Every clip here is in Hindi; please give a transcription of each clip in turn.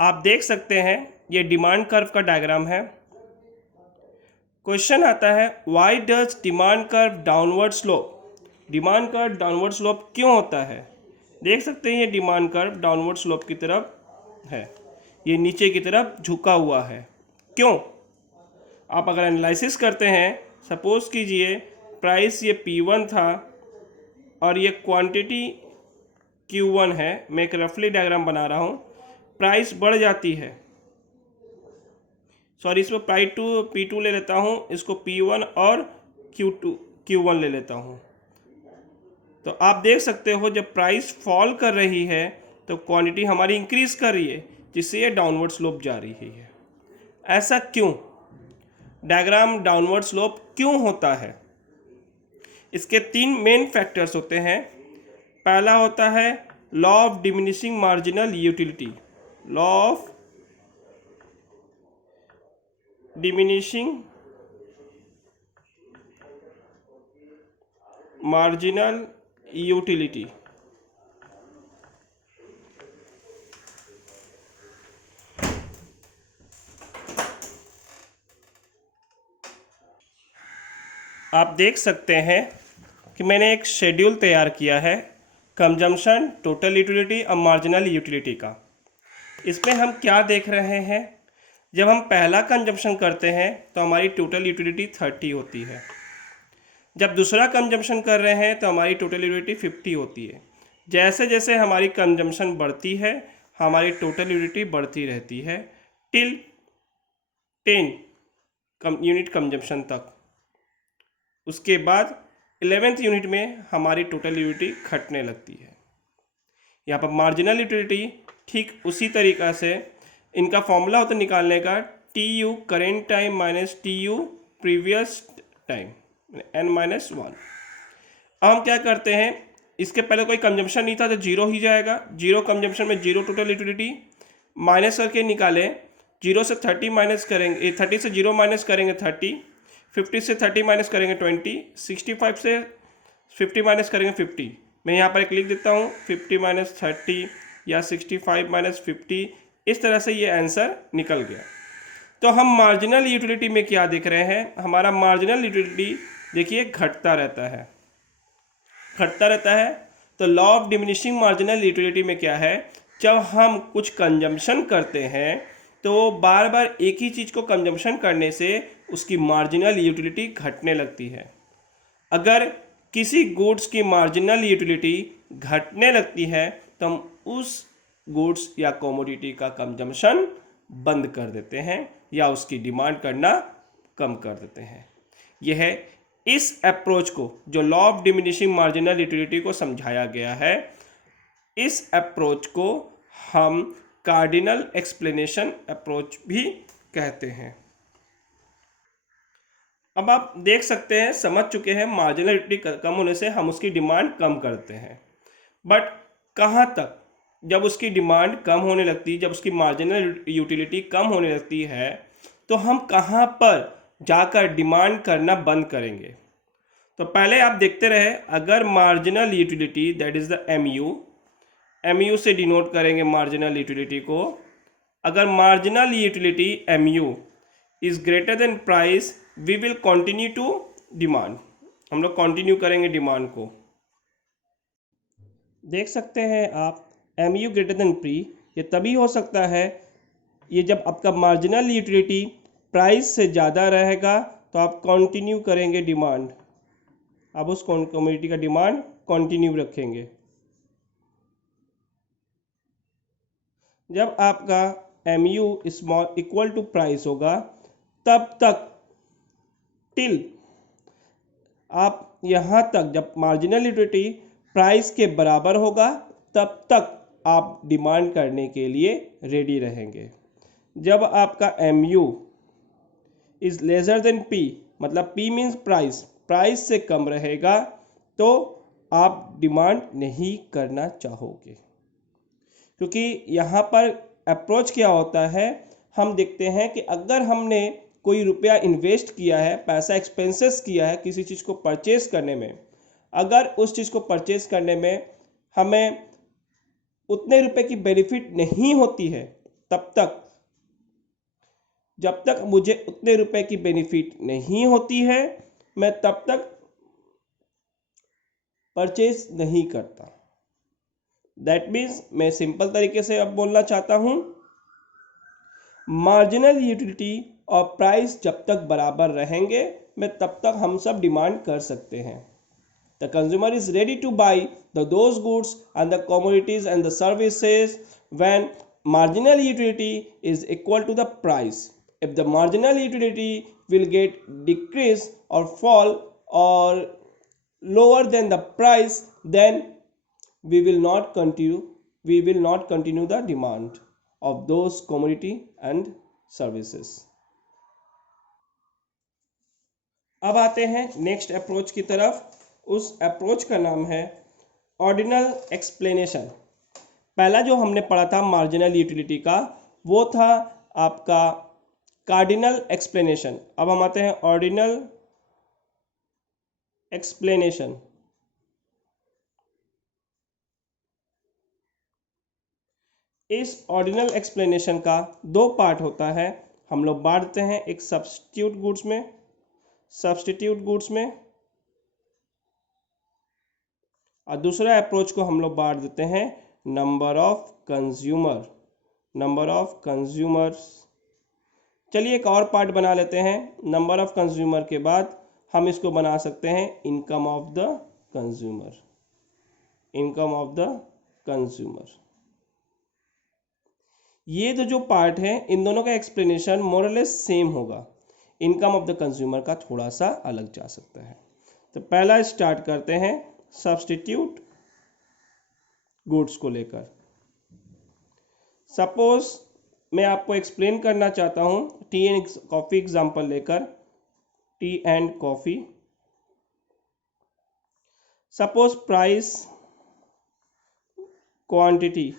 आप देख सकते हैं ये डिमांड कर्व का डायग्राम है। क्वेश्चन आता है why does demand curve downward slope, demand curve downward slope क्यों होता है। देख सकते हैं ये डिमांड कर्व डाउनवर्ड स्लोप की तरफ है, ये नीचे की तरफ झुका हुआ है, क्यों। आप अगर एनालिसिस करते हैं, सपोज कीजिए प्राइस ये P1 था और ये क्वांटिटी Q1 है, मैं एक रफली डायग्राम बना रहा हूँ, प्राइस बढ़ जाती है, सॉरी इसमें P2 ले लेता हूँ, इसको P1 और Q1 ले लेता हूँ। तो आप देख सकते हो जब प्राइस फॉल कर रही है तो क्वांटिटी हमारी इंक्रीज कर रही है, जिससे ये डाउनवर्ड स्लोप जा रही है। ऐसा क्यों, डायग्राम डाउनवर्ड स्लोप क्यों होता है। इसके 3 मेन फैक्टर्स होते हैं। पहला होता है law of diminishing marginal utility, law of diminishing marginal utility. आप देख सकते हैं कि मैंने एक शेड्यूल तैयार किया है कंजम्पशन, टोटल यूटिलिटी और मार्जिनल यूटिलिटी का। इसमें हम क्या देख रहे हैं, जब हम पहला कंजम्पशन करते हैं तो हमारी टोटल यूटिलिटी 30 होती है, जब दूसरा कंजम्पशन कर रहे हैं तो हमारी टोटल यूटिलिटी 50 होती है। जैसे जैसे हमारी कंजम्पशन बढ़ती है हमारी टोटल यूटिलिटी बढ़ती रहती है टिल 10 यूनिट कंजम्पशन तक। उसके बाद 11th यूनिट में हमारी टोटल यूटिलिटी घटने लगती है। यहाँ पर मार्जिनल यूटिलिटी ठीक उसी तरीक़ा से, इनका फॉर्मूला होता है निकालने का TU current time minus TU previous time n-1। अब हम क्या करते हैं, इसके पहले कोई कंजम्पशन नहीं था तो जीरो ही जाएगा, जीरो कंजम्पशन में जीरो टोटल यूटिलिटी, माइनस करके निकालें, 0 से 30 माइनस करेंगे, 30 से 0 माइनस करेंगे 30, 50 से 30 माइनस करेंगे 20, 65 से 50 माइनस करेंगे 50। मैं यहाँ पर एक लिख देता हूँ 50 माइनस 30 या 65 माइनस 50, इस तरह से ये आंसर निकल गया। तो हम मार्जिनल यूटिलिटी में क्या देख रहे हैं, हमारा मार्जिनल यूटिलिटी देखिए घटता रहता है, घटता रहता है। तो law of diminishing marginal utility में क्या है, जब हम कुछ कंजम्पशन करते हैं तो बार बार एक ही चीज़ को कंजम्पशन करने से उसकी मार्जिनल यूटिलिटी घटने लगती है। अगर किसी गुड्स की मार्जिनल यूटिलिटी घटने लगती है तो हम उस गुड्स या कमोडिटी का कंजम्पशन बंद कर देते हैं या उसकी डिमांड करना कम कर देते हैं। यह है इस अप्रोच को, जो law of diminishing marginal utility को समझाया गया है, इस अप्रोच को हम कार्डिनल एक्सप्लेनेशन अप्रोच भी कहते हैं। अब आप देख सकते हैं, समझ चुके हैं मार्जिनल यूटिलिटी कम होने से हम उसकी डिमांड कम करते हैं, बट कहाँ तक, जब उसकी डिमांड कम होने लगती है, जब उसकी मार्जिनल यूटिलिटी कम होने लगती है तो हम कहाँ पर जाकर डिमांड करना बंद करेंगे। तो पहले आप देखते रहे, अगर marginal utility that is the MU से डिनोट करेंगे मार्जिनल यूटिलिटी को, अगर marginal utility MU is greater than price we will continue to demand, हम लोग कंटिन्यू करेंगे डिमांड को। देख सकते हैं आप MU ग्रेटर देन P, ये तभी हो सकता है ये जब आपका मार्जिनल यूटिलिटी प्राइस से ज़्यादा रहेगा तो आप कंटिन्यू करेंगे डिमांड, आप उस कमोडिटी का डिमांड कंटिन्यू रखेंगे। जब आपका MU small equal to price होगा तब तक टिल आप यहाँ तक, जब मार्जिनल यूटिलिटी प्राइस के बराबर होगा तब तक आप डिमांड करने के लिए रेडी रहेंगे। जब आपका MU is lesser than P, मतलब P मीन्स प्राइस, प्राइस से कम रहेगा तो आप डिमांड नहीं करना चाहोगे। क्योंकि यहाँ पर अप्रोच क्या होता है, हम देखते हैं कि अगर हमने कोई रुपया इन्वेस्ट किया है, पैसा एक्सपेंसेस किया है किसी चीज़ को परचेज करने में, अगर उस चीज़ को परचेज करने में हमें उतने रुपए की बेनिफिट नहीं होती है तब तक, जब तक मुझे उतने रुपए की बेनिफिट नहीं होती है, मैं तब तक परचेज नहीं करता। दैट मीन्स मैं सिंपल तरीके से अब बोलना चाहता हूं, मार्जिनल यूटिलिटी और प्राइस जब तक बराबर रहेंगे, मैं तब तक हम सब डिमांड कर सकते हैं। The consumer is ready to buy those goods and the commodities and the services when marginal utility is equal to the price. If the marginal utility will get decrease or fall or lower than the price, then we will not continue the demand of those commodity and services. अब आते हैं नेक्स्ट अप्रोच की तरफ। उस अप्रोच का नाम है ऑर्डिनल एक्सप्लेनेशन। पहला जो हमने पढ़ा था मार्जिनल यूटिलिटी का, वो था आपका कार्डिनल एक्सप्लेनेशन। अब हम आते हैं ऑर्डिनल एक्सप्लेनेशन। इस ऑर्डिनल एक्सप्लेनेशन का दो पार्ट होता है। हम लोग बांटते हैं, एक सब्स्टिट्यूट गुड्स में और दूसरा अप्रोच को हम लोग बांट देते हैं नंबर ऑफ कंज्यूमर्स। चलिए एक और पार्ट बना लेते हैं। नंबर ऑफ कंज्यूमर के बाद हम इसको बना सकते हैं इनकम ऑफ द कंज्यूमर। ये जो पार्ट है, इन दोनों का एक्सप्लेनेशन मोरलेस सेम होगा। इनकम ऑफ द कंज्यूमर का थोड़ा सा अलग जा सकता है। तो पहला स्टार्ट करते हैं सब्स्टिट्यूट गुड्स को लेकर। सपोज मैं आपको एक्सप्लेन करना चाहता हूं टी एंड कॉफ़ी एग्जांपल लेकर। T and coffee, suppose price, quantity,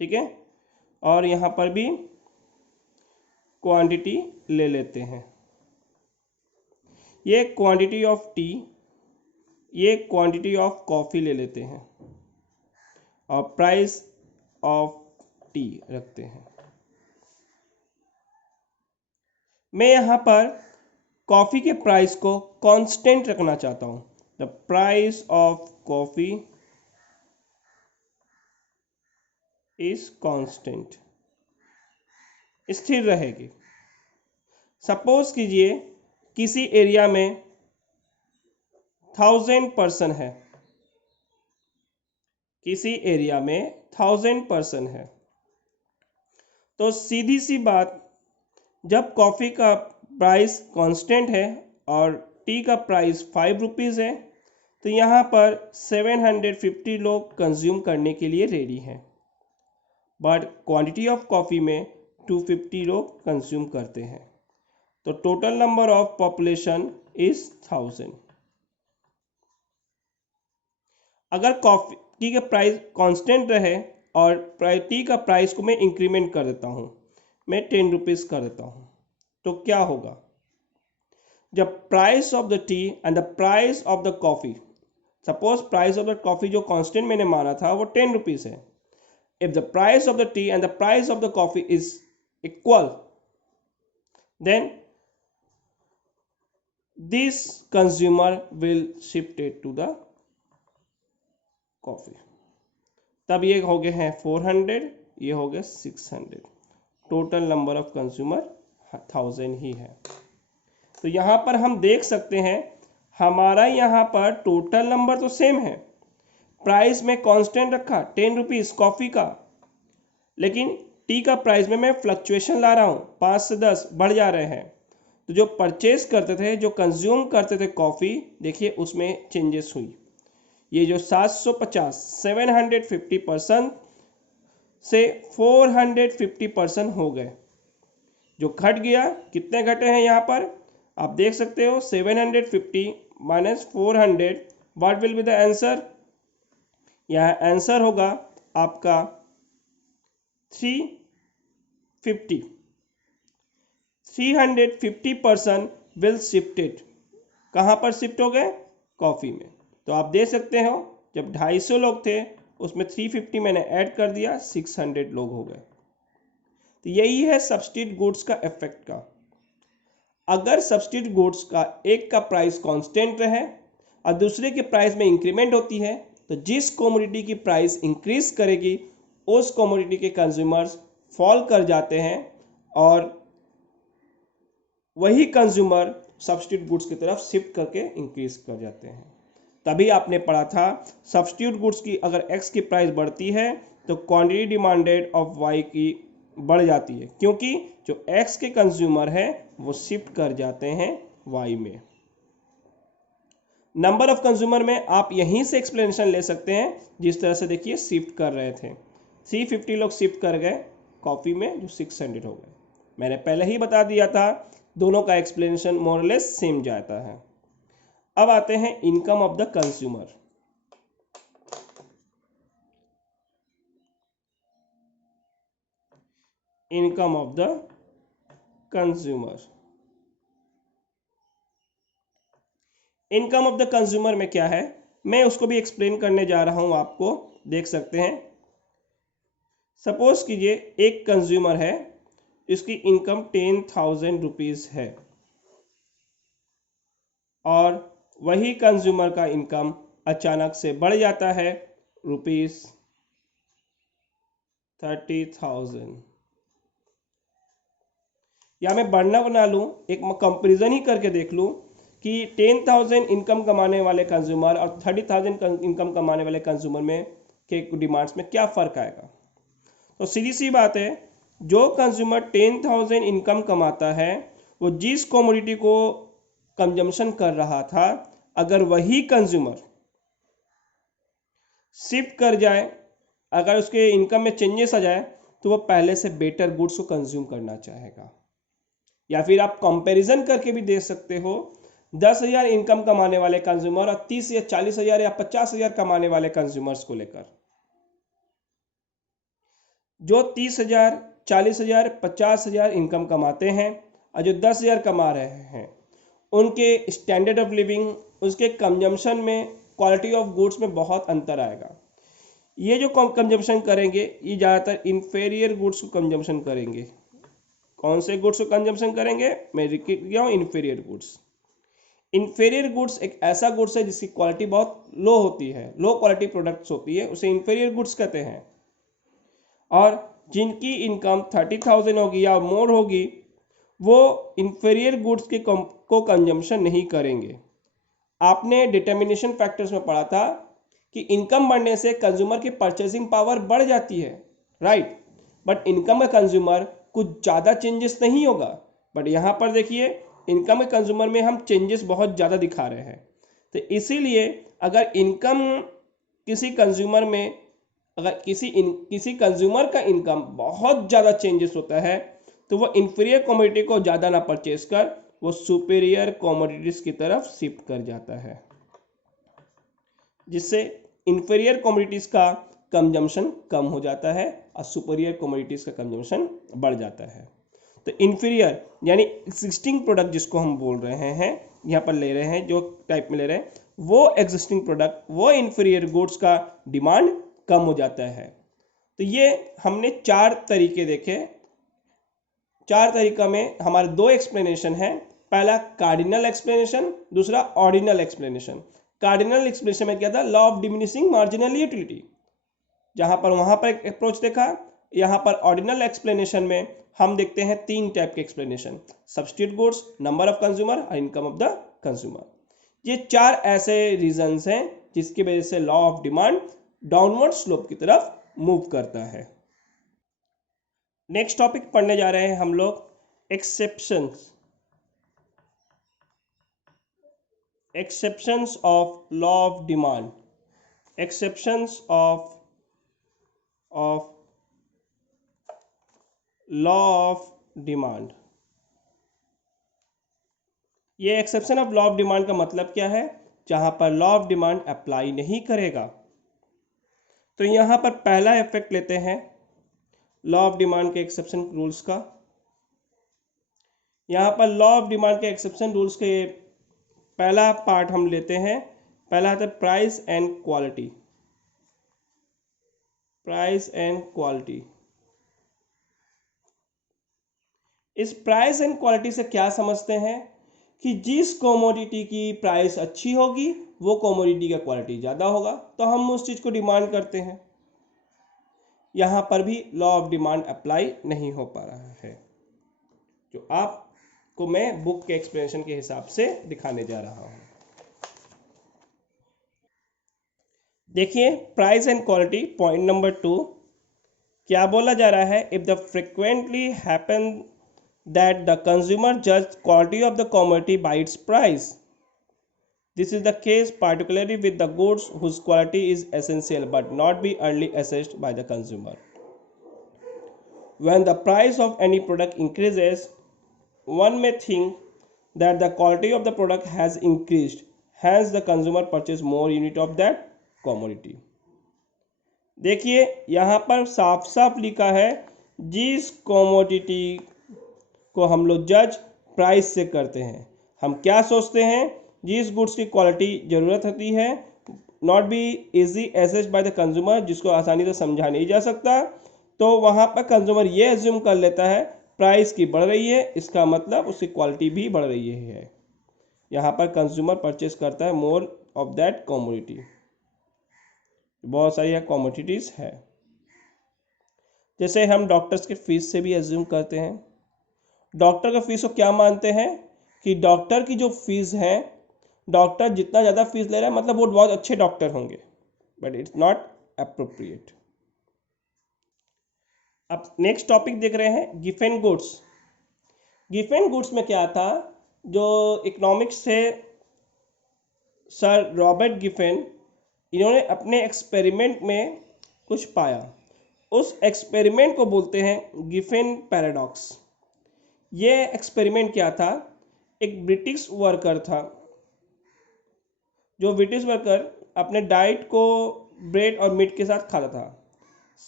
ठीक है, और यहां पर भी क्वांटिटी ले लेते हैं। ये क्वांटिटी ऑफ टी, ये क्वांटिटी ऑफ कॉफ़ी ले लेते हैं और प्राइस ऑफ टी रखते हैं। मैं यहाँ पर कॉफ़ी के प्राइस को कांस्टेंट रखना चाहता हूँ। The price of coffee is constant, स्थिर रहेगी। सपोज कीजिए किसी एरिया में 1000 पर्सन है, तो सीधी सी बात, जब कॉफ़ी का प्राइस कांस्टेंट है और टी का प्राइस 5 रुपीज़ है, तो यहाँ पर 750 लोग कंज्यूम करने के लिए रेडी हैं, बट क्वांटिटी ऑफ कॉफ़ी में 250 लोग कंज्यूम करते हैं, तो total number of population is 1000। अगर कॉफ़ी का प्राइस कांस्टेंट रहे और टी का प्राइस को मैं इंक्रीमेंट कर देता हूँ, मैं 10 रुपीज़ कर देता हूँ, तो क्या होगा? जब price of the tea and the price of the coffee, suppose price of the coffee जो कांस्टेंट मैंने माना था वो 10 रुपीज़ है। If the price of the tea and the price of the coffee is equal, then this consumer will shift it to the coffee। तब ये हो गए हैं 400, ये हो गए 600, टोटल नंबर ऑफ कंज्यूमर 1000 ही है। तो यहाँ पर हम देख सकते हैं हमारा यहाँ पर टोटल नंबर तो सेम है, प्राइस में कांस्टेंट रखा 10 रुपीज़ कॉफ़ी का, लेकिन टी का प्राइस में मैं फ्लक्चुएशन ला रहा हूँ, 5 से 10 बढ़ जा रहे हैं। तो जो परचेज करते थे, जो कंज्यूम करते थे कॉफ़ी, देखिए उसमें चेंजेस हुई। ये जो 750% से 450% हो गए। जो घट गया, कितने घटे हैं यहाँ पर आप देख सकते हो, 750 minus 400, what will be the answer? यह आंसर होगा आपका 350। 350% विल शिफ्टेड, कहाँ पर शिफ्ट हो गए? कॉफ़ी में। तो आप देख सकते हो जब 250 लोग थे उसमें 350 मैंने ऐड कर दिया, 600 लोग हो गए। तो यही है सब्स्टिट्यूट गुड्स का इफेक्ट का। अगर सब्स्टिट्यूट गुड्स का एक का प्राइस कांस्टेंट रहे और दूसरे के प्राइस में इंक्रीमेंट होती है, तो जिस कमोडिटी की प्राइस इंक्रीज करेगी उस कमोडिटी के कंज्यूमर्स फॉल कर जाते हैं और वही कंज्यूमर सब्स्टिट्यूट गुड्स की तरफ शिफ्ट करके इंक्रीज कर जाते हैं। तभी आपने पढ़ा था सब्स्टिट्यूट गुड्स की अगर एक्स की प्राइस बढ़ती है तो क्वांटिटी डिमांडेड ऑफ वाई की बढ़ जाती है, क्योंकि जो एक्स के कंज्यूमर है वो शिफ्ट कर जाते हैं वाई में। नंबर ऑफ कंज्यूमर में आप यहीं से एक्सप्लेनेशन ले सकते हैं, जिस तरह से देखिए शिफ्ट कर रहे थे, 350 लोग शिफ्ट कर गए कॉफ़ी में, जो 600 हो गए। मैंने पहले ही बता दिया था दोनों का एक्सप्लेनेशन मोरलेस सेम जाता है। अब आते हैं income of the consumer. Income of the consumer. Income of the consumer में क्या है, मैं उसको भी एक्सप्लेन करने जा रहा हूं, आपको देख सकते हैं। सपोज कीजिए एक कंज्यूमर है, इसकी इनकम 10,000 रुपीज़ है और वही कंज्यूमर का इनकम अचानक से बढ़ जाता है ₹30,000। या मैं बढ़ना बना लूँ, एक कंपेरिजन ही करके देख लूँ कि 10,000 इनकम कमाने वाले कंज्यूमर और 30,000 इनकम कमाने वाले कंज्यूमर में के डिमांड्स में क्या फ़र्क आएगा। तो सीधी सी बात है, जो कंज्यूमर 10,000 इनकम कमाता है वो जिस कमोडिटी को कंजम्पशन कर रहा था, अगर वही कंज्यूमर शिफ्ट कर जाए, अगर उसके इनकम में चेंजेस आ जाए, तो वो पहले से बेटर गुड्स को कंज्यूम करना चाहेगा। या फिर आप कंपैरिजन करके भी दे सकते हो, 10,000 इनकम कमाने वाले कंज्यूमर और 30 या 40,000 या 50,000 कमाने वाले कंज्यूमर्स को लेकर। जो 30,000, 40,000, 50,000 इनकम कमाते हैं और जो 10,000 कमा रहे हैं, उनके स्टैंडर्ड ऑफ लिविंग, उसके कंजम्पशन में, क्वालिटी ऑफ गुड्स में बहुत अंतर आएगा। ये जो कंजम्पशन करेंगे ये ज़्यादातर इन्फेरियर गुड्स को कंजम्पशन करेंगे। कौन से गुड्स को कंजम्पशन करेंगे, मैं रिपीट किया हूँ, इन्फेरियर गुड्स। इन्फेरियर गुड्स एक ऐसा गुड्स है जिसकी क्वालिटी बहुत लो होती है, लो क्वालिटी प्रोडक्ट्स होती है, उसे इन्फेरियर गुड्स कहते हैं। और जिनकी इनकम 30,000 होगी या मोर होगी, वो इन्फेरियर गुड्स के को कंजम्पशन नहीं करेंगे। आपने डिटर्मिनेशन फैक्टर्स में पढ़ा था कि इनकम बढ़ने से कंज्यूमर की परचेसिंग पावर बढ़ जाती है, राइट। बट इनकम में कंज्यूमर कुछ ज़्यादा चेंजेस नहीं होगा। बट यहाँ पर देखिए इनकम में कंज्यूमर में हम चेंजेस बहुत ज़्यादा दिखा रहे हैं। तो इसीलिए अगर इनकम किसी कंज्यूमर में, अगर किसी कंज्यूमर का इनकम बहुत ज़्यादा चेंजेस होता है, तो वो इन्फीरियर कमोडिटी को ज़्यादा ना परचेज कर वो सुपेरियर कमोडिटीज़ की तरफ शिफ्ट कर जाता है, जिससे इन्फीरियर कमोडिटीज़ का कंजम्पशन कम हो जाता है और सुपेरियर कमोडिटीज़ का कंजम्पशन बढ़ जाता है। तो इन्फीरियर यानी एग्जिस्टिंग प्रोडक्ट जिसको हम बोल रहे हैं, यहाँ पर ले रहे हैं, जो टाइप में ले रहे हैं, वो एग्जिस्टिंग प्रोडक्ट, वो इन्फीरियर गुड्स का डिमांड कम हो जाता है। तो ये हमने 4 तरीके देखे। 4 तरीका में हमारे 2 एक्सप्लेनेशन है। पहला कार्डिनल एक्सप्लेनेशन, दूसरा ऑर्डिनल एक्सप्लेनेशन। कार्डिनल एक्सप्लेनेशन में क्या था, law of diminishing marginal utility, जहां पर वहां पर एक अप्रोच देखा। यहाँ पर ऑर्डिनल एक्सप्लेनेशन में हम देखते हैं 3 टाइप के explanation, substitute goods, number of consumer और इनकम ऑफ द कंज्यूमर। ये 4 ऐसे रीजंस हैं जिसकी वजह से law of demand downward slope की तरफ मूव करता है। नेक्स्ट टॉपिक पढ़ने जा रहे हैं हम लोग, exceptions. Exceptions of law of demand. Exceptions of law of demand. ये exception of law of demand का मतलब क्या है, जहां पर लॉ ऑफ डिमांड अप्लाई नहीं करेगा। तो यहां पर पहला इफेक्ट लेते हैं लॉ ऑफ डिमांड के एक्सेप्शन रूल्स का। यहाँ पर लॉ ऑफ डिमांड के एक्सेप्शन रूल्स के पहला पार्ट हम लेते हैं। पहला आता है price and quality. Price and quality. इस प्राइस एंड क्वालिटी से क्या समझते हैं कि जिस कमोडिटी की प्राइस अच्छी होगी वो कमोडिटी का क्वालिटी ज़्यादा होगा, तो हम उस चीज़ को डिमांड करते हैं। यहाँ पर भी लॉ ऑफ डिमांड अप्लाई नहीं हो पा रहा है, जो आपको मैं बुक के एक्सप्लेनेशन के हिसाब से दिखाने जा रहा हूँ। देखिए price and quality point number 2 क्या बोला जा रहा है, if the frequently happen that the consumer judge quality of the commodity by its price. This is the case particularly with the goods whose quality is essential but not be early assessed by the consumer. When the price of any product increases, one may think that the quality of the product has increased, hence the consumer purchase more unit of that commodity. देखिए यहाँ पर साफ साफ लिखा है, जिस कमोडिटी को हम लोग जज प्राइस से करते हैं, हम क्या सोचते हैं, जिस गुड्स की क्वालिटी ज़रूरत होती है, not be easy assessed by the consumer, जिसको आसानी से समझा नहीं जा सकता, तो वहाँ पर कंज्यूमर ये एज्यूम कर लेता है प्राइस की बढ़ रही है, इसका मतलब उसकी क्वालिटी भी बढ़ रही है। यहाँ पर कंज्यूमर परचेस करता है मोर ऑफ दैट कमोडिटी। बहुत सारी कमोडिटीज़ है, जैसे हम डॉक्टर्स के फीस से भी एज्यूम करते हैं। डॉक्टर का फीस को क्या मानते हैं कि डॉक्टर की जो फीस है, डॉक्टर जितना ज़्यादा फीस ले रहा है मतलब वो बहुत अच्छे डॉक्टर होंगे, बट इट्स नॉट अप्रोप्रिएट। अब नेक्स्ट टॉपिक देख रहे हैं गिफेन गुड्स। गिफेन गुड्स में क्या था, जो इकोनॉमिक्स से सर रॉबर्ट गिफेन, इन्होंने अपने एक्सपेरिमेंट में कुछ पाया, उस एक्सपेरिमेंट को बोलते हैं गिफेन पैराडॉक्स। ये एक्सपेरिमेंट क्या था, एक ब्रिटिश वर्कर था, जो ब्रिटिश वर्कर अपने डाइट को ब्रेड और मीट के साथ खाता था।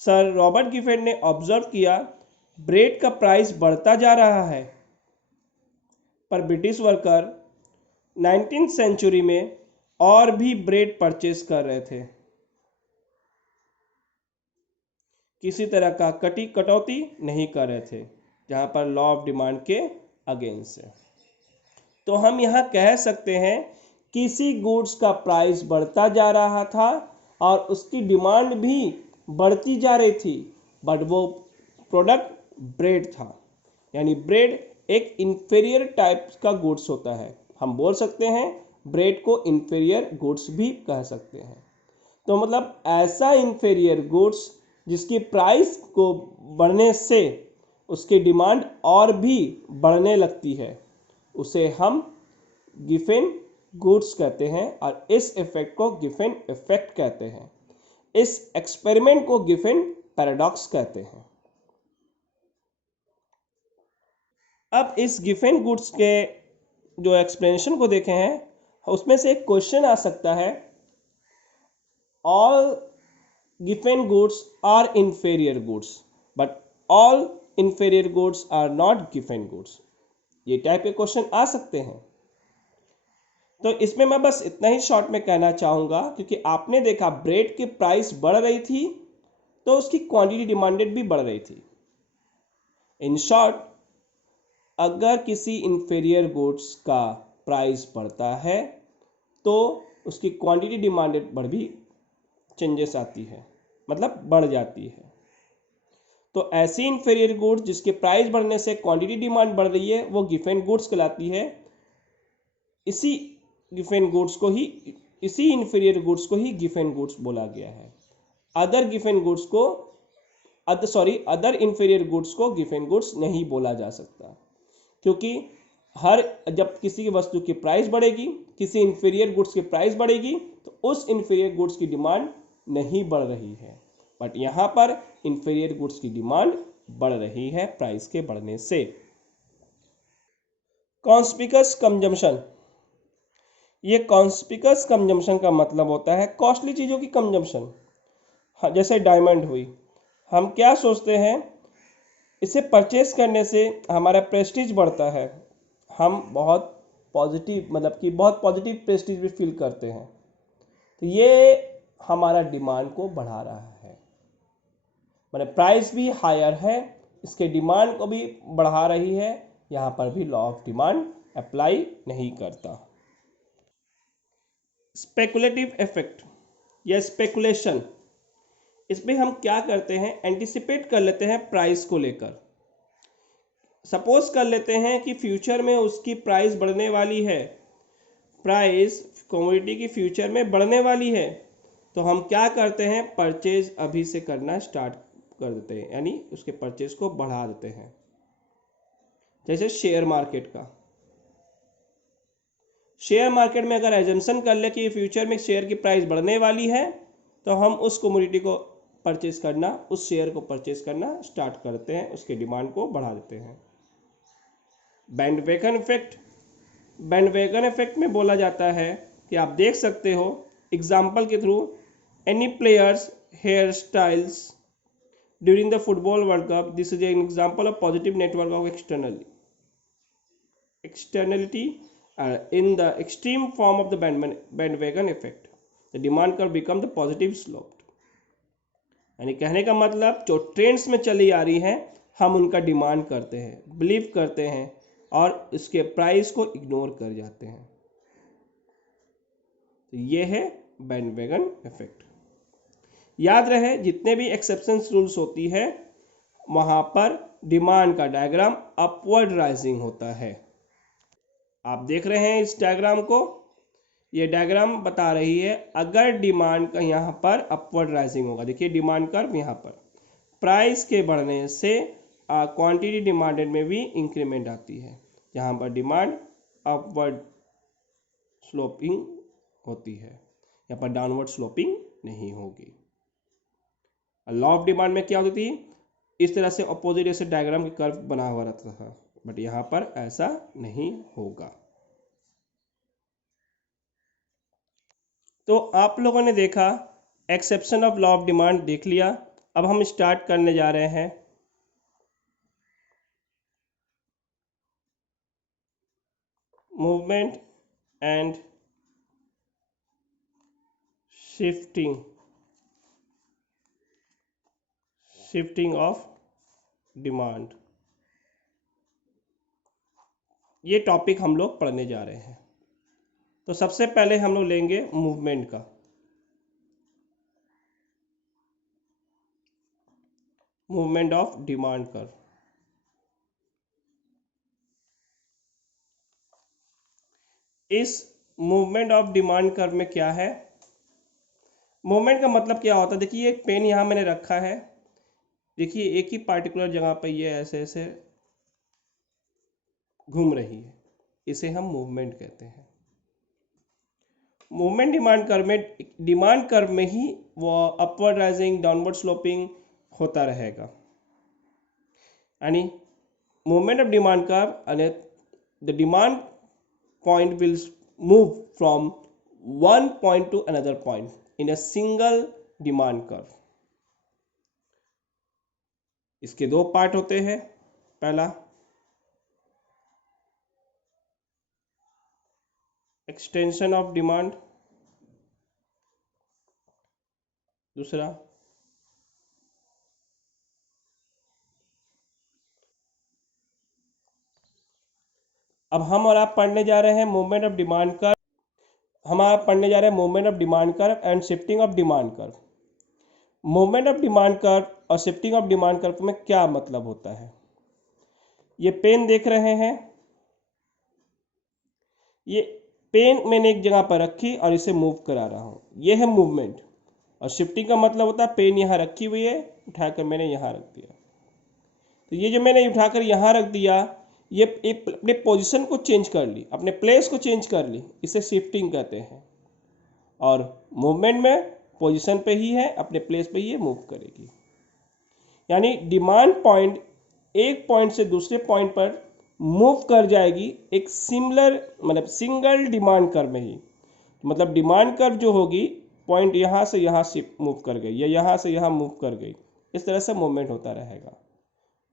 सर रॉबर्ट गिफेन ने ऑब्जर्व किया ब्रेड का प्राइस बढ़ता जा रहा है, पर ब्रिटिश वर्कर 19th सेंचुरी में और भी ब्रेड परचेस कर रहे थे, किसी तरह का कटौती नहीं कर रहे थे, जहाँ पर लॉ ऑफ डिमांड के अगेंस्ट है। तो हम यहाँ कह सकते हैं किसी गुड्स का प्राइस बढ़ता जा रहा था और उसकी डिमांड भी बढ़ती जा रही थी, बट वो प्रोडक्ट ब्रेड था। यानी ब्रेड एक इन्फीरियर टाइप का गुड्स होता है, हम बोल सकते हैं ब्रेड को इन्फीरियर गुड्स भी कह सकते हैं। तो मतलब ऐसा इन्फीरियर गुड्स जिसकी प्राइस को बढ़ने से उसकी डिमांड और भी बढ़ने लगती है, उसे हम गिफेन गुड्स कहते हैं, और इस इफेक्ट को गिफेन इफेक्ट कहते हैं। इस एक्सपेरिमेंट को गिफेन पैराडॉक्स कहते हैं। अब इस गिफेन गुड्स के जो एक्सप्लेनेशन को देखे हैं, उसमें से एक क्वेश्चन आ सकता है, all Giffen goods are inferior goods but all inferior goods are not Giffen goods. ये टाइप के क्वेश्चन आ सकते हैं। तो इसमें मैं बस इतना ही शॉर्ट में कहना चाहूँगा, क्योंकि आपने देखा ब्रेड की प्राइस बढ़ रही थी तो उसकी क्वांटिटी डिमांडेड भी बढ़ रही थी। इन शॉर्ट, अगर किसी इन्फीरियर गुड्स का प्राइस बढ़ता है तो उसकी क्वांटिटी डिमांडेड बढ़ भी चेंजेस आती है, मतलब बढ़ जाती है। तो ऐसी इन्फीरियर गुड्स जिसके प्राइस बढ़ने से क्वांटिटी डिमांड बढ़ रही है, वो गिफेन गुड्स कहलाती है। इसी गिफेन गुड्स को ही, इसी इन्फीरियर गुड्स को ही गिफेन गुड्स बोला गया है। अदर गिफेन गुड्स को अदर इन्फीरियर गुड्स को गिफेन गुड्स नहीं बोला जा सकता, क्योंकि जब किसी वस्तु की प्राइस बढ़ेगी, किसी इन्फीरियर गुड्स की प्राइस बढ़ेगी, तो उस इन्फीरियर गुड्स की डिमांड नहीं बढ़ रही है। बट यहाँ पर इन्फीरियर गुड्स की डिमांड बढ़ रही है प्राइस के बढ़ने से। कॉन्स्पिकस कंजम्पशन, ये कॉन्स्पिकस कंजम्पशन का मतलब होता है कॉस्टली चीज़ों की कंजम्पशन। हाँ, जैसे डायमंड हुई, हम क्या सोचते हैं, इसे परचेस करने से हमारा प्रेस्टीज बढ़ता है, हम बहुत पॉजिटिव, मतलब कि बहुत पॉजिटिव प्रेस्टीज भी फील करते हैं, तो ये हमारा डिमांड को बढ़ा रहा है। मैंने प्राइस भी हायर है, इसके डिमांड को भी बढ़ा रही है, यहाँ पर भी लॉ ऑफ डिमांड अप्लाई नहीं करता। स्पेकुलेटिव इफेक्ट या स्पेकुलेशन, इसमें हम क्या करते हैं, एंटिसिपेट कर लेते हैं प्राइस को लेकर। सपोज कर लेते हैं कि फ्यूचर में उसकी प्राइस बढ़ने वाली है, प्राइस कमोडिटी की फ्यूचर में बढ़ने वाली है, तो हम क्या करते हैं, परचेज अभी से करना स्टार्ट कर देते हैं, यानी उसके परचेज को बढ़ा देते हैं। जैसे शेयर मार्केट का, शेयर मार्केट में अगर एजम्पशन कर ले कि फ्यूचर में शेयर की प्राइस बढ़ने वाली है, तो हम उस कमोडिटी को परचेज करना, उस शेयर को परचेज करना स्टार्ट करते हैं, उसके डिमांड को बढ़ा देते हैं। बैंडवैगन इफेक्ट, बैंडवैगन इफेक्ट में बोला जाता है कि आप देख सकते हो एग्जाम्पल के through, any players hair styles during the football world cup, this is an example of positive network of externality in the extreme form of the bandwagon effect, the demand curve become the positive sloped। यानी कहने का मतलब जो ट्रेंड्स में चली आ रही हैं हम उनका डिमांड करते हैं, बिलीव करते हैं और उसके प्राइस को इग्नोर कर जाते हैं, तो ये है बैंडवैगन इफेक्ट। याद रहे जितने भी एक्सेप्शंस रूल्स होती है वहां पर डिमांड का डायग्राम अपवर्ड राइजिंग होता है। आप देख रहे हैं इस डायग्राम को, ये डायग्राम बता रही है अगर डिमांड का यहाँ पर अपवर्ड राइजिंग होगा, देखिए डिमांड कर्व यहाँ पर प्राइस के बढ़ने से क्वांटिटी डिमांडेड में भी इंक्रीमेंट आती है, यहाँ पर डिमांड अपवर्ड स्लोपिंग होती है, यहाँ पर डाउनवर्ड स्लोपिंग नहीं होगी। लॉ ऑफ डिमांड में क्या होती थी, इस तरह से अपोजिट ऐसे डायग्राम के कर्व बना हुआ रहता था, बट यहाँ पर ऐसा नहीं होगा। तो आप लोगों ने देखा exception of law of demand देख लिया। अब हम स्टार्ट करने जा रहे हैं movement and shifting of demand, ये टॉपिक हम लोग पढ़ने जा रहे हैं। तो सबसे पहले हम लोग लेंगे मूवमेंट का। मूवमेंट ऑफ डिमांड कर्व, इस मूवमेंट ऑफ डिमांड कर्व में क्या है, मूवमेंट का मतलब क्या होता है, देखिए एक पेन यहाँ मैंने रखा है, देखिए एक ही पार्टिकुलर जगह पर ये ऐसे ऐसे घूम रही है, इसे हम मूवमेंट कहते हैं। मूवमेंट डिमांड कर्व में ही वो अपवर्ड राइजिंग डाउनवर्ड स्लोपिंग होता रहेगा, यानी movement of demand curve, the demand point will move from one point to another point in a single demand curve। इसके दो पार्ट होते हैं, पहला एक्सटेंशन ऑफ डिमांड, दूसरा अब हम और आप पढ़ने जा रहे हैं मूवमेंट ऑफ डिमांड कर्व, हम आप पढ़ने जा रहे हैं movement of demand curve and shifting of demand curve. Movement of demand curve और शिफ्टिंग ऑफ डिमांड कर्व में क्या मतलब होता है, ये पेन देख रहे हैं, ये पेन मैंने एक जगह पर रखी और इसे मूव करा रहा हूँ, ये है मूवमेंट। और शिफ्टिंग का मतलब होता है पेन यहाँ रखी हुई है, उठाकर मैंने यहाँ रख दिया, तो ये जो मैंने उठाकर यहाँ रख दिया, ये एक अपने पोजीशन को चेंज कर ली, अपने प्लेस को चेंज कर ली, इसे शिफ्टिंग कहते हैं। और मूवमेंट में पोजीशन पे ही है, अपने प्लेस पे ही ये मूव करेगी, यानी डिमांड पॉइंट एक पॉइंट से दूसरे पॉइंट पर मूव कर जाएगी एक सिमिलर मतलब सिंगल डिमांड कर्व में ही, मतलब डिमांड कर्व जो होगी पॉइंट यहाँ से यहाँ शिफ्ट मूव कर गई या यहाँ से यहाँ मूव कर गई, इस तरह से मूवमेंट होता रहेगा,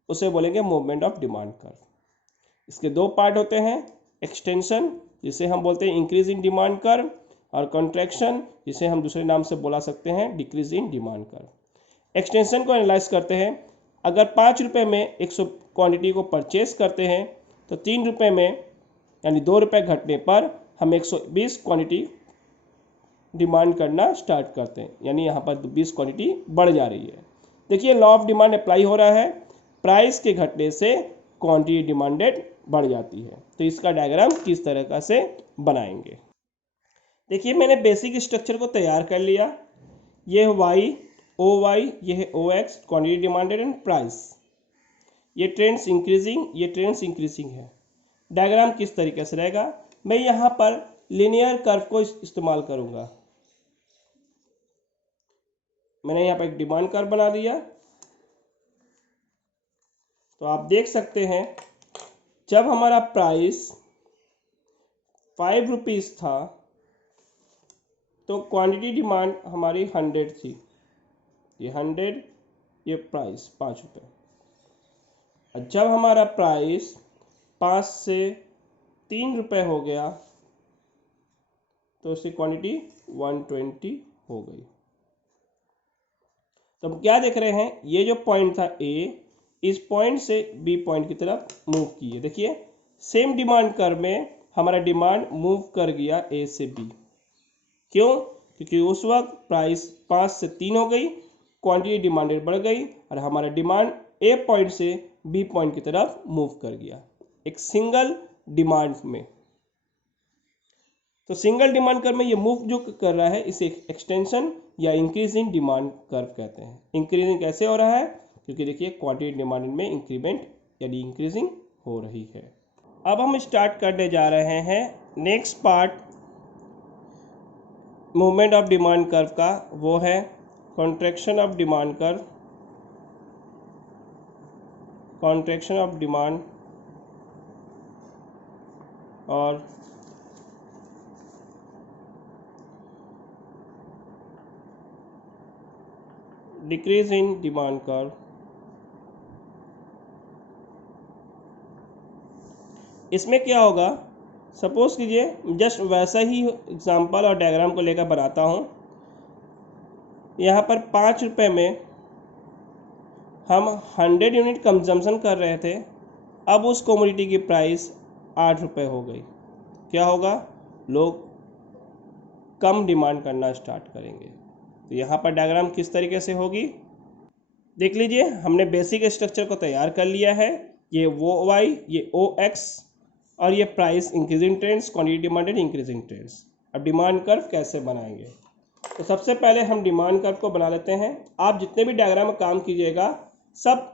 उसे बोलेंगे मूवमेंट ऑफ डिमांड कर्व। इसके दो पार्ट होते हैं, एक्सटेंशन जिसे हम बोलते हैं इंक्रीज इन डिमांड कर्व, और कॉन्ट्रैक्शन जिसे हम दूसरे नाम से बोला सकते हैं decrease in demand curve. Extension को एनालाइज करते हैं। अगर 5 रुपये में 100 क्वांटिटी को परचेस करते हैं तो 3 रुपये में यानी 2 रुपये घटने पर हम 120 क्वांटिटी डिमांड करना स्टार्ट करते हैं, यानी यहाँ पर 20 क्वांटिटी बढ़ जा रही है। देखिए लॉ ऑफ डिमांड अप्लाई हो रहा है, प्राइस के घटने से क्वांटिटी डिमांडेड बढ़ जाती है। तो इसका डायग्राम किस तरह से बनाएंगे, देखिए मैंने बेसिक स्ट्रक्चर को तैयार कर लिया। ये है वाई, ओ वाई, ये है O X, quantity demanded and price. ये ट्रेंड्स इंक्रीजिंग, ये ट्रेंड्स इंक्रीजिंग है। डायग्राम किस तरीके से रहेगा, मैं यहाँ पर लीनियर कर्व को इस्तेमाल करूँगा। मैंने यहाँ पर एक डिमांड कर्व बना दिया। तो आप देख सकते हैं जब हमारा प्राइस 5 रुपीज़ था तो क्वांटिटी डिमांड हमारी 100 थी। ये 100, ये प्राइस 5 रुपये। और जब हमारा प्राइस 5 से 3 रुपये हो गया तो उसकी क्वांटिटी 120 हो गई। तो हम क्या देख रहे हैं, ये जो पॉइंट था ए, इस पॉइंट से बी पॉइंट की तरफ मूव किए। देखिए सेम डिमांड कर्व में हमारा डिमांड मूव कर गया ए से बी। क्यों, क्योंकि उस वक्त प्राइस 5 से 3 हो गई, क्वांटिटी डिमांडेड बढ़ गई और हमारा डिमांड ए पॉइंट से बी पॉइंट की तरफ मूव कर गया एक सिंगल डिमांड में। तो सिंगल डिमांड कर्व में ये मूव जो कर रहा है इसे एक्सटेंशन या इंक्रीज इन डिमांड कर्व कहते हैं। इंक्रीजिंग कैसे हो रहा है, क्योंकि देखिए क्वांटिटी डिमांड में इंक्रीमेंट यानी इंक्रीजिंग हो रही है। अब हम स्टार्ट करने जा रहे हैं next part movement of demand curve का, वो है contraction of demand curve, contraction of demand और डिक्रीज इन डिमांड कर्व। इसमें क्या होगा, सपोज कीजिए जस्ट वैसा ही एग्जांपल और डायग्राम को लेकर बनाता हूँ। यहाँ पर 5 रुपये में हम 100 यूनिट कंजम्पशन कर रहे थे, अब उस कमोडिटी की प्राइस 8 रुपये हो गई। क्या होगा, लोग कम डिमांड करना स्टार्ट करेंगे। तो यहाँ पर डायग्राम किस तरीके से होगी देख लीजिए। हमने बेसिक स्ट्रक्चर को तैयार कर लिया है। ये ओ वाई, ये ओ एक्स और ये price increasing trends, quantity demanded increasing trends. अब डिमांड कर्व कैसे बनाएंगे, तो सबसे पहले हम डिमांड कर्व को बना लेते हैं। आप जितने भी डायग्राम में काम कीजिएगा सब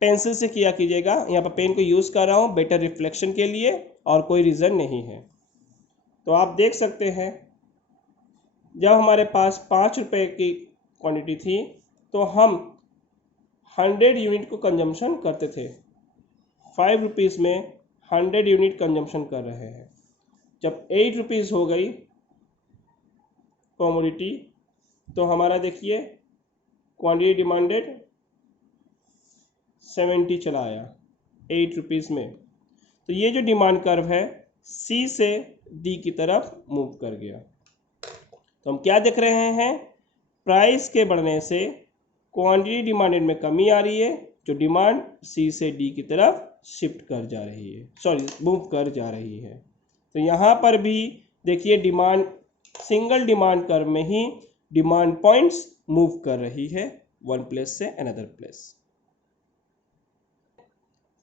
पेंसिल से किया कीजिएगा। यहाँ पर पेन को यूज़ कर रहा हूँ बेटर रिफ्लेक्शन के लिए और कोई रीज़न नहीं है। तो आप देख सकते हैं जब हमारे पास 5 रुपये की क्वांटिटी थी तो हम 100 यूनिट को कंजम्पशन करते थे। 5 रुपीज़ में 100 यूनिट कंजम्पशन कर रहे हैं। जब 8 रुपीज़ हो गई कमोडिटी तो हमारा देखिए क्वांटिटी डिमांडेड 70 चला आया 8 रुपीज़ में। तो ये जो डिमांड कर्व है सी से डी की तरफ मूव कर गया। तो हम क्या देख रहे हैं, प्राइस के बढ़ने से क्वांटिटी डिमांडेड में कमी आ रही है, जो डिमांड सी से डी की तरफ शिफ्ट कर जा रही है, मूव कर जा रही है। तो यहाँ पर भी देखिए डिमांड सिंगल डिमांड कर्व में ही डिमांड पॉइंट्स मूव कर रही है वन प्लेस से अनदर प्लेस।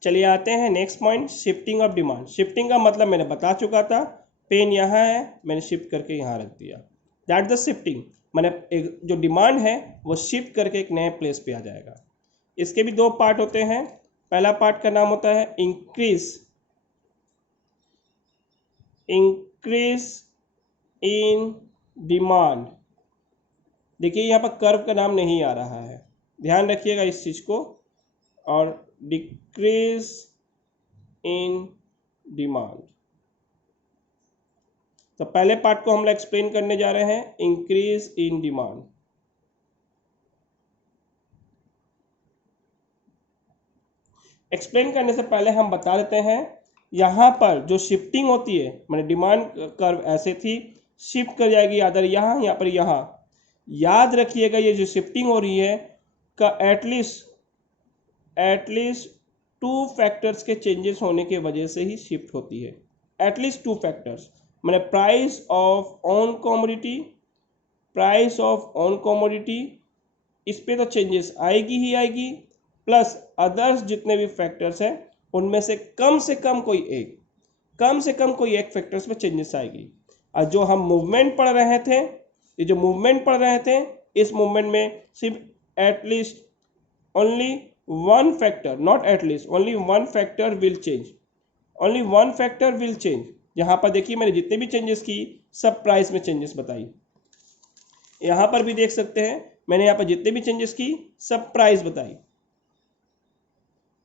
चलिए आते हैं next point, shifting of demand. Shifting का मतलब मैंने बता चुका था, पेन यहाँ है मैंने शिफ्ट करके यहाँ रख दिया, दैट द शिफ्टिंग। मैंने एक जो डिमांड है वो शिफ्ट करके एक नए प्लेस पे आ जाएगा। इसके भी दो पार्ट होते हैं। पहला पार्ट का नाम होता है इंक्रीज इन डिमांड। देखिए यहाँ पर कर्व का नाम नहीं आ रहा है, ध्यान रखिएगा इस चीज़ को। और डिक्रीज इन डिमांड। तो पहले पार्ट को हम लोग एक्सप्लेन करने जा रहे हैं, इंक्रीज इन डिमांड। एक्सप्लेन करने से पहले हम बता देते हैं यहाँ पर जो शिफ्टिंग होती है, मैंने डिमांड कर्व ऐसे थी, शिफ्ट कर जाएगी, अदर यहाँ पर यहाँ। याद रखिएगा ये जो शिफ्टिंग हो रही है का एटलीस्ट 2 फैक्टर्स के चेंजेस होने के वजह से ही शिफ्ट होती है। एटलीस्ट 2 फैक्टर्स मैंने प्राइस ऑफ ऑन कमोडिटी इस पे तो चेंजेस आएगी ही आएगी, प्लस अदर्स जितने भी फैक्टर्स हैं उनमें से कम कोई एक फैक्टर्स में चेंजेस आएगी। और जो हम मूवमेंट पढ़ रहे थे, ये जो मूवमेंट पढ़ रहे थे, इस मूवमेंट में सिर्फ at least only one factor, not at least, only one factor will change. यहाँ पर देखिए मैंने जितने भी चेंजेस की सब प्राइस में चेंजेस बताई। यहाँ पर भी देख सकते हैं मैंने यहाँ पर जितने भी चेंजेस की सब प्राइस बताई।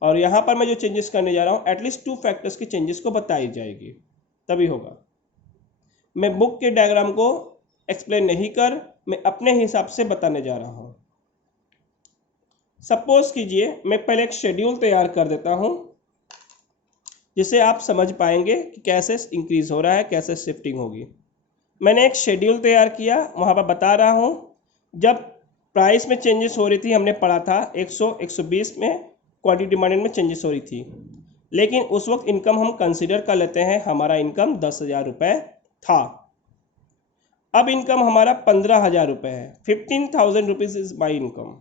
और यहाँ पर मैं जो चेंजेस करने जा रहा हूँ एटलीस्ट 2 फैक्टर्स के चेंजेस को बताई जाएगी, तभी होगा। मैं बुक के डायग्राम को एक्सप्लेन नहीं कर, मैं अपने हिसाब से बताने जा रहा हूँ। सपोज कीजिए मैं पहले एक शेड्यूल तैयार कर देता हूँ जिससे आप समझ पाएंगे कि कैसे इंक्रीज हो रहा है, कैसे शिफ्टिंग होगी। मैंने एक शेड्यूल तैयार किया, वहाँ पर बता रहा हूँ जब प्राइस में चेंजेस हो रही थी, हमने पढ़ा था 100 120 में क्वांटिटी डिमांड में चेंजेस हो रही थी, लेकिन उस वक्त इनकम हम कंसिडर कर लेते हैं, हमारा इनकम 10,000 रुपये था। अब इनकम हमारा 15,000 रुपये है, 15,000 रुपीज़ इज माई इनकम।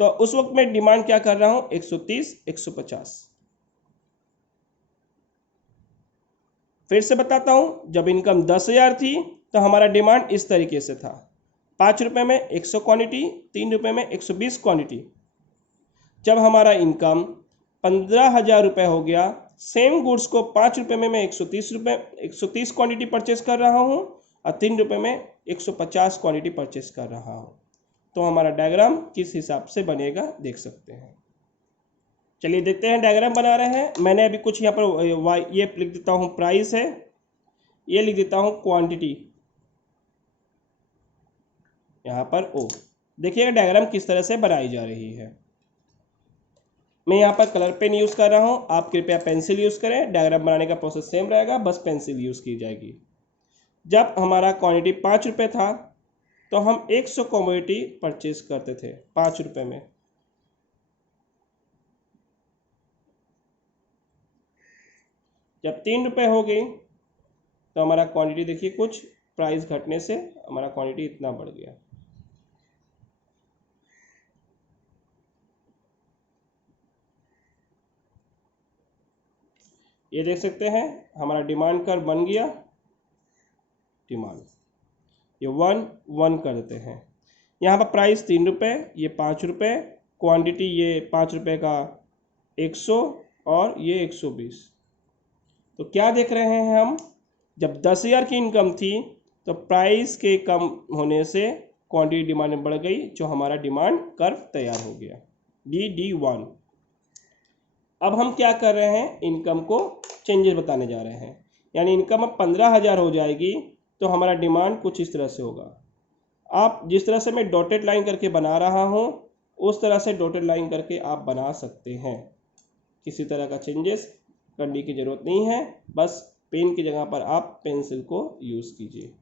तो उस वक्त मैं डिमांड क्या कर रहा हूँ 130 150। फिर से बताता हूँ, जब इनकम 10,000 थी तो हमारा डिमांड इस तरीके से था, 5 रुपये में 100 क्वांटिटी, 3 रुपये में 120 क्वांटिटी। जब हमारा इनकम 15,000 रुपये हो गया, सेम गुड्स को 5 रुपये में मैं 130 क्वांटिटी परचेस कर रहा हूँ और 3 रुपये में 150 क्वांटिटी परचेस कर रहा हूँ। तो हमारा डायग्राम किस हिसाब से बनेगा देख सकते हैं। चलिए देखते हैं, डायग्राम बना रहे हैं। मैंने अभी कुछ यहाँ पर ये लिख देता हूँ प्राइस है, ये लिख देता हूँ क्वांटिटी, यहाँ पर ओ। देखिएगा डायग्राम किस तरह से बनाई जा रही है। मैं यहाँ पर कलर पेन यूज़ कर रहा हूँ, आप कृपया पेंसिल यूज़ करें। डायग्राम बनाने का प्रोसेस सेम रहेगा, बस पेंसिल यूज़ की जाएगी। जब हमारा क्वांटिटी 5 रुपये था तो हम 100 कमोडिटी परचेज करते थे 5 रुपये में। जब 3 रुपये हो गई तो हमारा क्वांटिटी देखिए कुछ प्राइस घटने से हमारा क्वांटिटी इतना बढ़ गया। ये देख सकते हैं हमारा डिमांड कर्व बन गया। डिमांड ये 1 1 कर देते हैं। यहाँ पर प्राइस 3 रुपये, ये 5 रुपये, क्वांटिटी ये 5 रुपये का 100 और ये 120। तो क्या देख रहे हैं हम, जब 10,000 की इनकम थी तो प्राइस के कम होने से क्वांटिटी डिमांड बढ़ गई, जो हमारा डिमांड कर्व तैयार हो गया DD1। अब हम क्या कर रहे हैं, इनकम को चेंजेस बताने जा रहे हैं। यानी इनकम अब 15,000 हो जाएगी तो हमारा डिमांड कुछ इस तरह से होगा। आप जिस तरह से मैं डॉटेड लाइन करके बना रहा हूँ उस तरह से डॉटेड लाइन करके आप बना सकते हैं। किसी तरह का चेंजेस करने की ज़रूरत नहीं है, बस पेन की जगह पर आप पेंसिल को यूज़ कीजिए।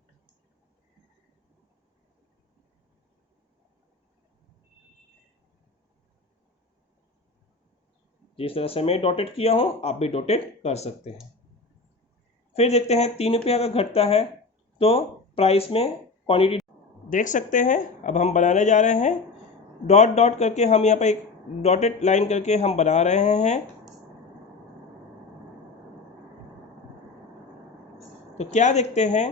जिस तरह से मैं डॉटेड किया हूँ आप भी डॉटेड कर सकते हैं। फिर देखते हैं 3 रुपये का घटता है तो प्राइस में क्वांटिटी देख सकते हैं। अब हम बनाने जा रहे हैं डॉट डॉट करके, हम यहाँ पर एक डॉटेड लाइन करके हम बना रहे हैं। तो क्या देखते हैं,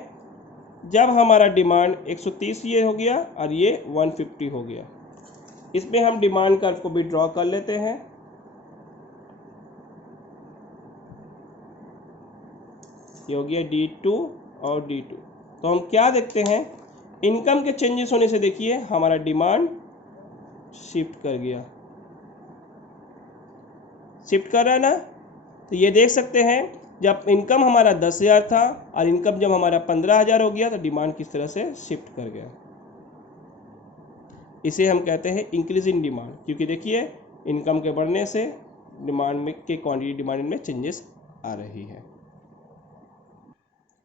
जब हमारा डिमांड 130 ये हो गया और ये 150 हो गया, इसमें हम डिमांड कर्व को भी ड्रॉ कर लेते हैं। ये हो गया D2 और D2। तो हम क्या देखते हैं, इनकम के चेंजेस होने से देखिए हमारा डिमांड शिफ्ट कर गया, शिफ्ट कर रहा है ना। तो ये देख सकते हैं जब इनकम हमारा 10,000 था और इनकम जब हमारा 15,000 हो गया तो डिमांड किस तरह से शिफ्ट कर गया। इसे हम कहते हैं इंक्रीज इन डिमांड, क्योंकि देखिए इनकम के बढ़ने से डिमांड में के क्वांटिटी डिमांड में चेंजेस आ रही है।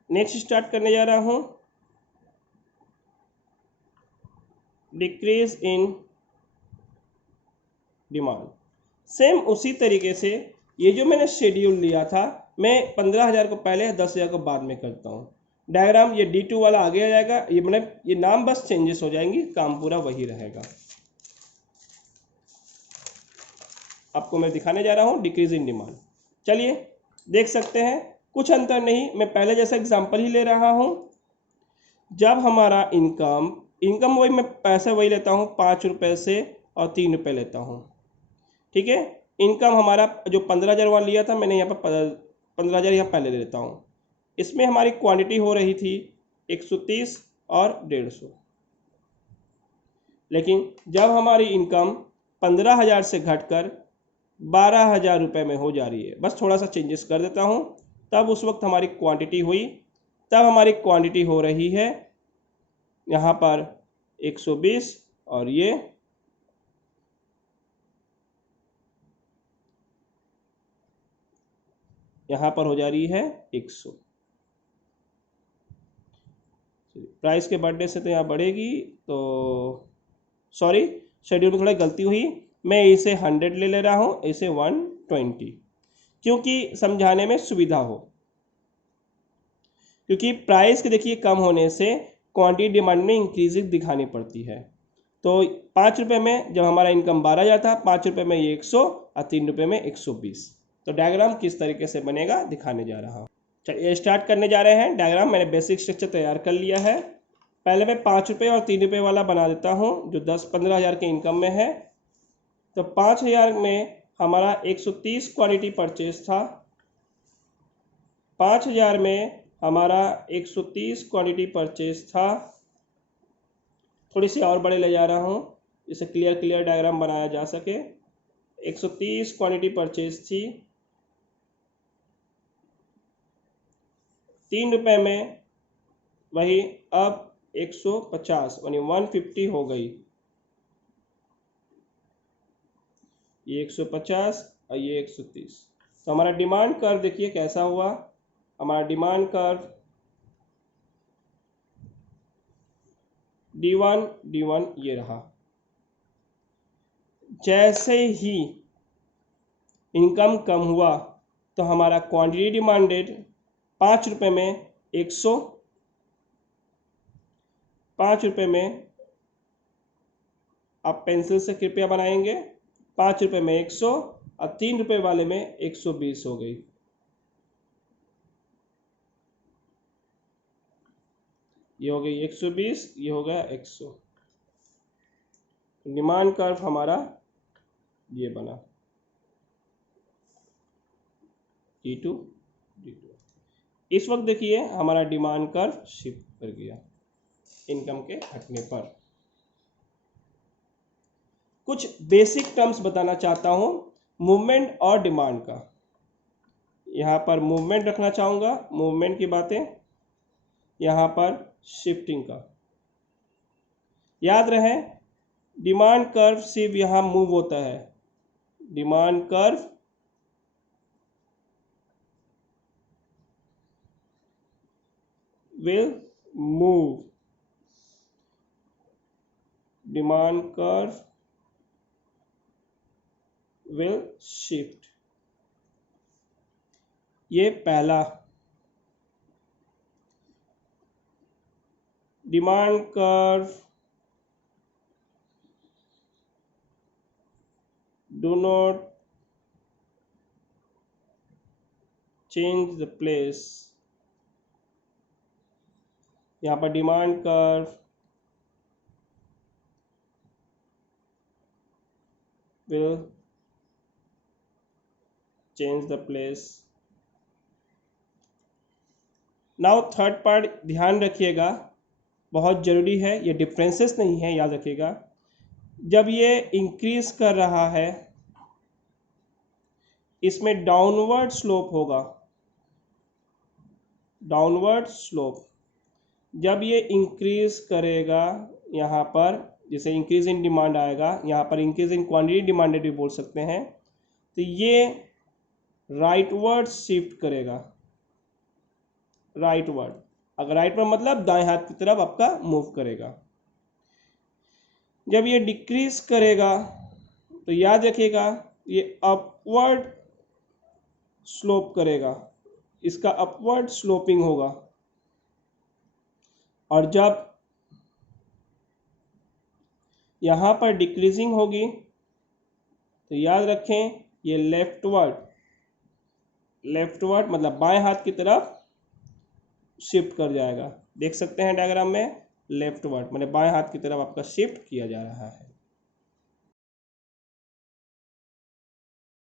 नेक्स्ट स्टार्ट करने जा रहा हूँ, डिक्रीज इन डिमांड। सेम उसी तरीके से ये जो मैंने शेड्यूल लिया था, मैं 15,000 को पहले 10,000 को बाद में करता हूँ। डायग्राम ये D2 वाला आगे आ जाएगा, ये मतलब ये नाम बस चेंजेस हो जाएंगी, काम पूरा वही रहेगा। आपको मैं दिखाने जा रहा हूँ डिक्रीज इन डिमांड। चलिए देख सकते हैं, कुछ अंतर नहीं, मैं पहले जैसा एग्जांपल ही ले रहा हूँ। जब हमारा इनकम वही मैं पैसा वही लेता हूँ, 5 रुपये से और 3 रुपये लेता हूँ, ठीक है। इनकम हमारा जो 15,000 वाला लिया था, मैंने यहाँ पर 15,000 यहाँ पहले ले लेता हूँ। इसमें हमारी क्वांटिटी हो रही थी 130 और 150, लेकिन जब हमारी इनकम 15,000 से घटकर 12,000 रुपये में हो जा रही है, बस थोड़ा सा चेंजेस कर देता हूँ, तब उस वक्त हमारी क्वांटिटी हुई, तब हमारी क्वांटिटी हो रही है यहाँ पर 120 और ये यहाँ पर हो जा रही है 100। प्राइस के बढ़ने से तो यहाँ बढ़ेगी, तो सॉरी शेड्यूल में थोड़ा गलती हुई, मैं इसे 100 ले रहा हूँ, इसे 120, क्योंकि समझाने में सुविधा हो। क्योंकि प्राइस के देखिए कम होने से क्वांटिटी डिमांड में इंक्रीजिंग दिखानी पड़ती है। तो 5 रुपये में जब हमारा इनकम 12,000 था, 5 रुपये में ये 100 और 3 रुपये में 120। तो डायग्राम किस तरीके से बनेगा दिखाने जा रहा हूँ। चलिए स्टार्ट करने जा रहे हैं डायग्राम। मैंने बेसिक स्ट्रक्चर तैयार कर लिया है। पहले मैं 5 रुपये और 3 रुपये वाला बना देता हूँ जो 10-15 हज़ार के इनकम में है। तो 5,000 में हमारा 130 क्वांटिटी परचेज था। 5,000 में हमारा 130 क्वांटिटी परचेज था। थोड़ी सी और बड़े ले जा रहा हूँ, इसे क्लियर डायग्राम बनाया जा सके। 130 क्वांटिटी परचेज थी। 3 रुपये में वही अब 150 यानी 150 हो गई। ये 150 और ये 130। तो हमारा डिमांड कर्व देखिए कैसा हुआ। हमारा डिमांड कर्व D1 ये रहा। जैसे ही इनकम कम हुआ तो हमारा क्वांटिटी डिमांडेड 5 रुपये में 100, 5 रुपये में आप पेंसिल से कृपया बनाएंगे, 5 रुपये में 100 और 3 रुपये वाले में 120 हो गई। ये हो गई 120, ये हो गया 100। डिमांड कर्व हमारा ये बना D2। इस वक्त देखिए हमारा डिमांड कर्व शिफ्ट कर गया इनकम के घटने पर। कुछ बेसिक टर्म्स बताना चाहता हूं मूवमेंट और डिमांड का। यहाँ पर मूवमेंट रखना चाहूँगा, मूवमेंट की बातें, यहाँ पर शिफ्टिंग का। याद रहे डिमांड कर्व सिर्फ यहाँ मूव होता है, demand curve will move, demand curve will shift। ये पहला demand curve do not change the place। यहाँ पर demand curve will change the place। Now third part ध्यान रखिएगा, बहुत ज़रूरी है, ये डिफरेंसेस नहीं है, याद रखिएगा। जब ये इंक्रीज कर रहा है इसमें डाउनवर्ड स्लोप होगा, डाउनवर्ड स्लोप। जब ये इंक्रीज करेगा यहाँ पर, जैसे इंक्रीज इन डिमांड आएगा, यहाँ पर इंक्रीज इन क्वांटिटी डिमांडेड भी बोल सकते हैं, तो ये राइटवर्ड शिफ्ट करेगा, राइटवर्ड। अगर राइटवर्ड मतलब दाएं हाथ की तरफ आपका मूव करेगा। जब ये डिक्रीज करेगा तो याद रखिएगा ये अपवर्ड स्लोप करेगा, इसका अपवर्ड स्लोपिंग होगा। और जब यहाँ पर डिक्रीजिंग होगी तो याद रखें ये लेफ्टवर्ड मतलब बाएं हाथ की तरफ शिफ्ट कर जाएगा। देख सकते हैं डायग्राम में लेफ्टवर्ड मतलब बाएं हाथ की तरफ आपका शिफ्ट किया जा रहा है।